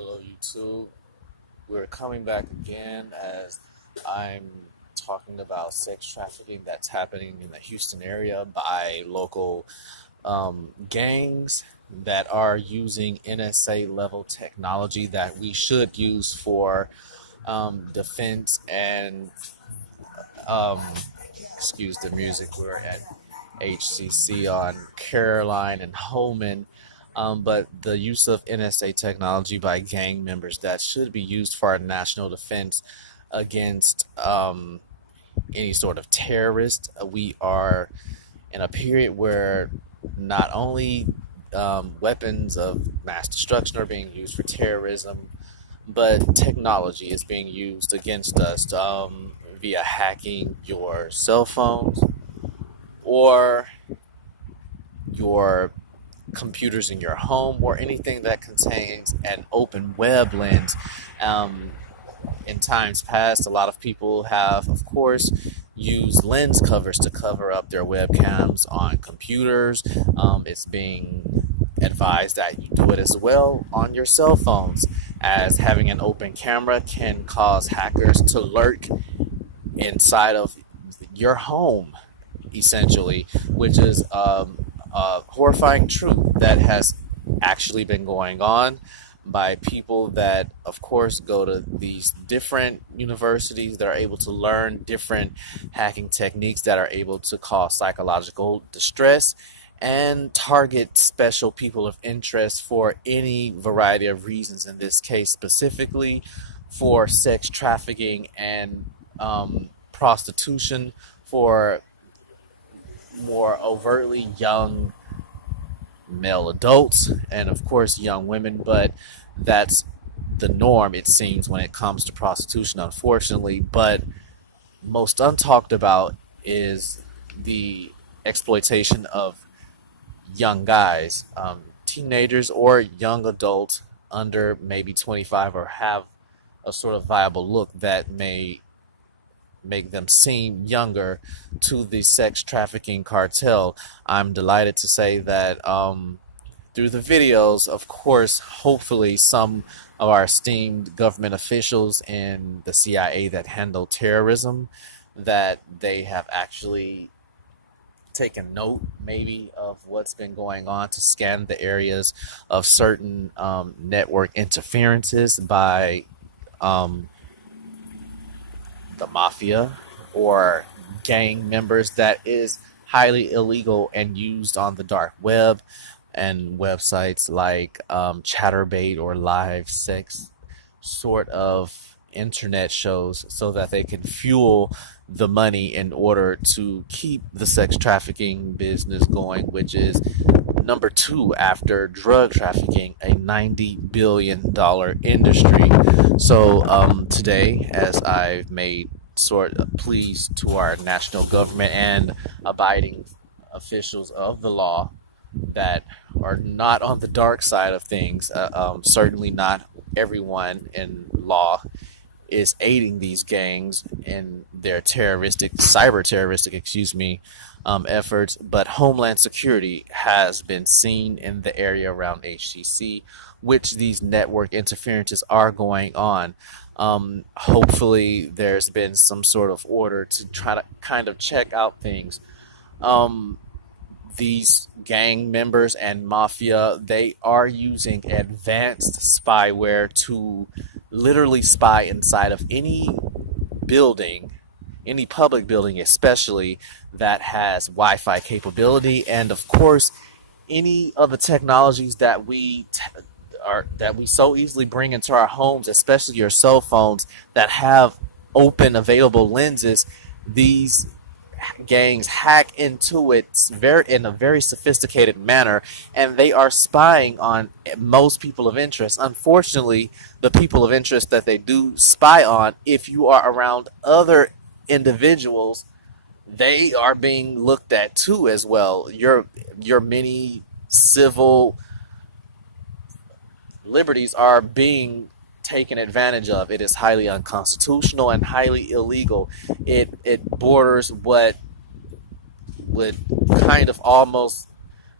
Hello, YouTube. We're coming back again as I'm talking about sex trafficking that's happening in the Houston area by local gangs that are using NSA level technology that we should use for defense and um, excuse the music. We're at HCC on Caroline and Holman. But the use of NSA technology by gang members that should be used for our national defense against any sort of terrorist. We are in a period where not only weapons of mass destruction are being used for terrorism, but technology is being used against us via hacking your cell phones or your computers in your home or anything that contains an open web lens. Um, in times past, a lot of people have, of course, used lens covers to cover up their webcams on computers. It's being advised that you do it as well on your cell phones, as having an open camera can cause hackers to lurk inside of your home, essentially, which is a horrifying truth that has actually been going on by people that, of course, go to these different universities that are able to learn different hacking techniques that are able to cause psychological distress and target special people of interest for any variety of reasons. In this case, specifically for sex trafficking and prostitution for more overtly young male adults and of course young women, but that's the norm, it seems, when it comes to prostitution, unfortunately. But most untalked about is the exploitation of young guys, teenagers or young adults under maybe 25 or have a sort of viable look that may make them seem younger to the sex trafficking cartel. I'm delighted to say that through the videos, of course, hopefully some of our esteemed government officials in the CIA that handle terrorism, that they have actually taken note maybe of what's been going on to scan the areas of certain network interferences by um, the mafia or gang members that is highly illegal and used on the dark web and websites like Chatterbait or Live Sex sort of internet shows so that they can fuel the money in order to keep the sex trafficking business going, which is number two after drug trafficking, a $90 billion industry. So today, as I've made sort of pleas to our national government and abiding officials of the law that are not on the dark side of things, certainly not everyone in law is aiding these gangs in their cyber terroristic, efforts. But Homeland Security has been seen in the area around HCC, which these network interferences are going on. Hopefully, there's been some sort of order to try to kind of check out things. Um, these gang members and mafia, they are using advanced spyware to literally spy inside of any building, any public building especially, that has Wi-Fi capability, and of course any of the technologies that we so easily bring into our homes, especially your cell phones that have open available lenses. These gangs hack into it in a very sophisticated manner, and they are spying on most people of interest. Unfortunately, the people of interest that they do spy on, if you are around other individuals, they are being looked at too as well. Your many civil liberties are being taken advantage of. It is highly unconstitutional and highly illegal. It borders what would kind of almost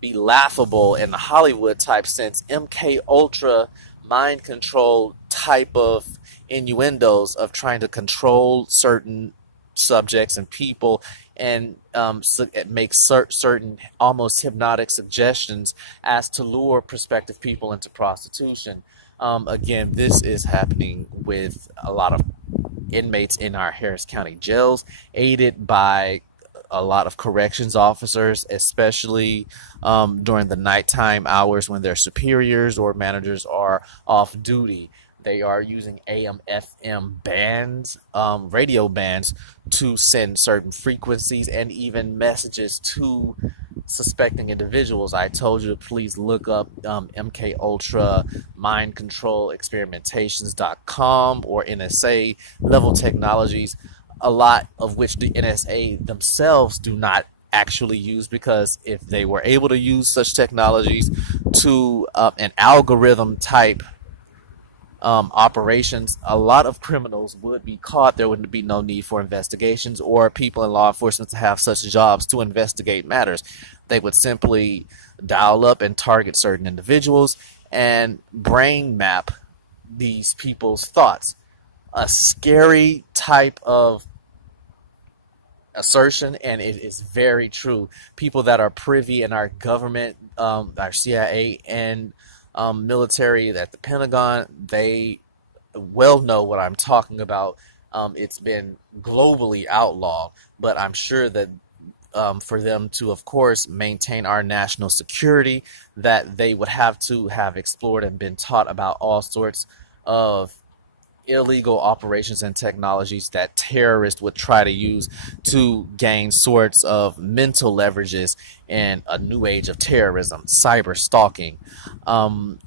be laughable in the Hollywood type sense. MK Ultra mind control type of innuendos of trying to control certain subjects and people, and so it makes certain almost hypnotic suggestions as to lure prospective people into prostitution. Again, this is happening with a lot of inmates in our Harris County jails, aided by a lot of corrections officers, especially during the nighttime hours when their superiors or managers are off duty. They are using AM, FM bands, radio bands, to send certain frequencies and even messages to suspecting individuals. I told you to please look up MK Ultra mind control experimentations.com or NSA level technologies, a lot of which the NSA themselves do not actually use, because if they were able to use such technologies to an algorithm type operations, a lot of criminals would be caught. There would be no need for investigations or people in law enforcement to have such jobs to investigate matters. They would simply dial up and target certain individuals and brain map these people's thoughts. A scary type of assertion, and it is very true. People that are privy in our government, our CIA and military at the Pentagon, they well know what I'm talking about. It's been globally outlawed, but I'm sure that for them to, of course, maintain our national security, that they would have to have explored and been taught about all sorts of illegal operations and technologies that terrorists would try to use to gain sorts of mental leverages in a new age of terrorism, cyber stalking. Um,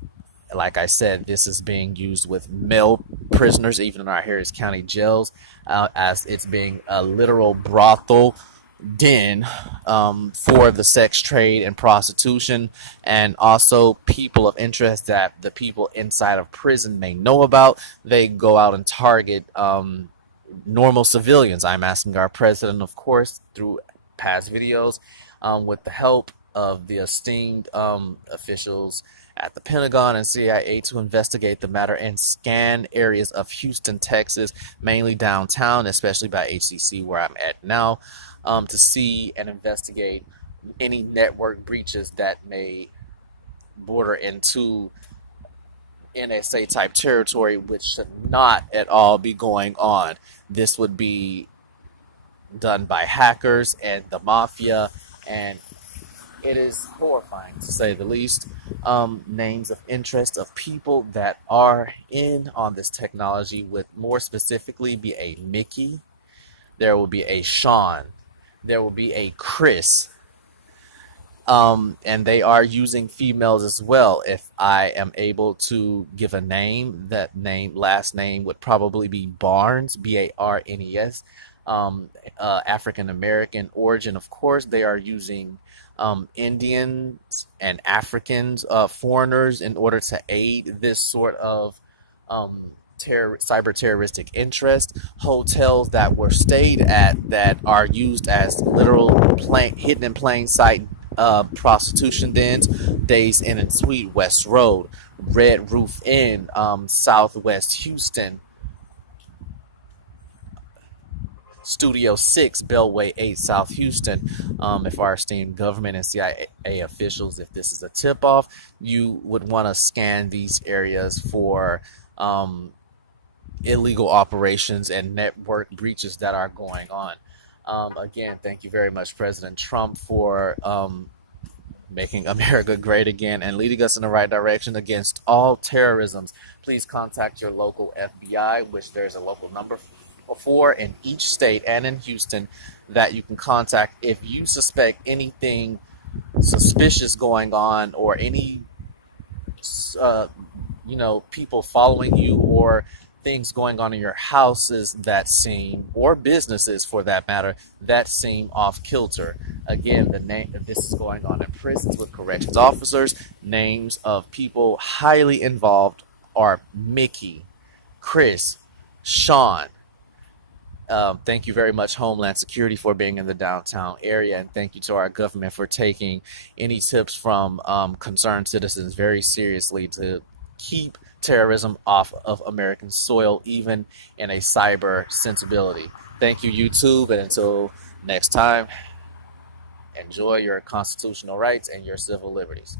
like I said, this is being used with male prisoners, even in our Harris County jails, as it's being a literal brothel den for the sex trade and prostitution, and also people of interest that the people inside of prison may know about. They go out and target normal civilians. I'm asking our president, of course, through past videos, with the help of the esteemed officials at the Pentagon and CIA, to investigate the matter and scan areas of Houston, Texas, mainly downtown, especially by HCC where I'm at now, to see and investigate any network breaches that may border into NSA type territory, which should not at all be going on. This would be done by hackers and the mafia, and it is horrifying to say the least. Names of interest of people that are in on this technology would more specifically be a Mickey, there will be a Sean, there will be a Chris, and they are using females as well. If I am able to give a name, that name, last name would probably be Barnes, Barnes, African American origin. Of course, they are using Indians and Africans, foreigners, in order to aid this sort of cyber terroristic interest. Hotels that were stayed at that are used as literal hidden in plain sight prostitution dens: Days Inn and Suite, West Road; Red Roof Inn, Southwest Houston; Studio 6, Bellway 8, South Houston. If our esteemed government and CIA officials, if this is a tip-off, you would want to scan these areas for illegal operations and network breaches that are going on. Again, thank you very much, President Trump, for making America great again and leading us in the right direction against all terrorisms. Please contact your local FBI, which there's a local number for in each state and in Houston that you can contact if you suspect anything suspicious going on, or any people following you, or things going on in your houses that seem, or businesses for that matter, that seem off kilter. Again, the name that this is going on in prisons with corrections officers. Names of people highly involved are Mickey, Chris, Sean. Thank you very much, Homeland Security, for being in the downtown area, and thank you to our government for taking any tips from concerned citizens very seriously to keep terrorism off of American soil, even in a cyber sensibility. Thank you, YouTube, and until next time, enjoy your constitutional rights and your civil liberties.